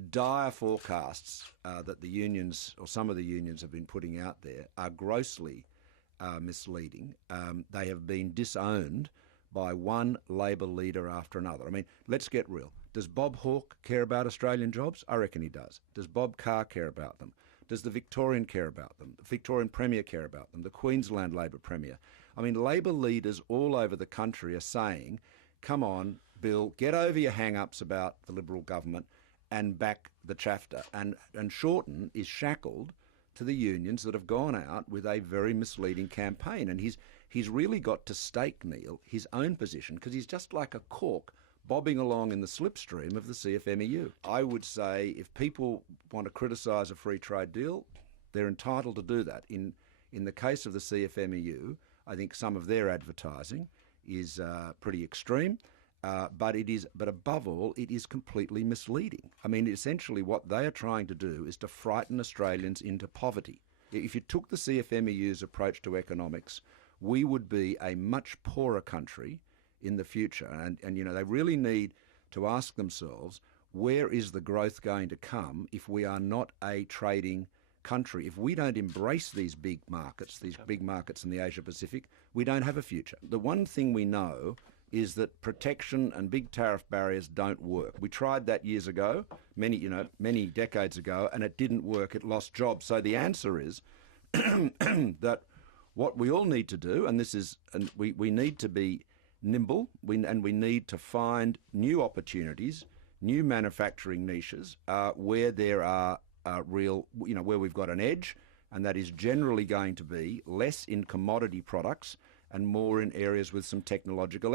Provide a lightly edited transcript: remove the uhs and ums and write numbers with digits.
dire forecasts that the unions, or some of the unions, have been putting out there are grossly misleading. They have been disowned by one Labor leader after another. I mean, let's get real. Does Bob Hawke care about Australian jobs? I reckon he does. Does Bob Carr care about them? Does the Victorian care about them? The Victorian Premier care about them? The Queensland Labor Premier? I mean, Labor leaders all over the country are saying, come on, Bill, get over your hang-ups about the Liberal government and back the ChAFTA. And Shorten is shackled to the unions that have gone out with a very misleading campaign. And he's really got to stake, Neil, his own position, because he's just like a cork bobbing along in the slipstream of the CFMEU. I would say if people want to criticise a free trade deal, they're entitled to do that. In the case of the CFMEU, I think some of their advertising is pretty extreme. But above all, it is completely misleading. I mean, essentially what they are trying to do is to frighten Australians into poverty. If you took the CFMEU's approach to economics, we would be a much poorer country in the future. And you know, they really need to ask themselves, where is the growth going to come if we are not a trading country? If we don't embrace these big markets in the Asia Pacific, we don't have a future. The one thing we know is that protection and big tariff barriers don't work. We tried that years ago, many decades ago, and it didn't work. It lost jobs. So the answer is that what we all need to do, and we need to be nimble, and we need to find new opportunities, new manufacturing niches where there are real, where we've got an edge, and that is generally going to be less in commodity products and more in areas with some technological edge.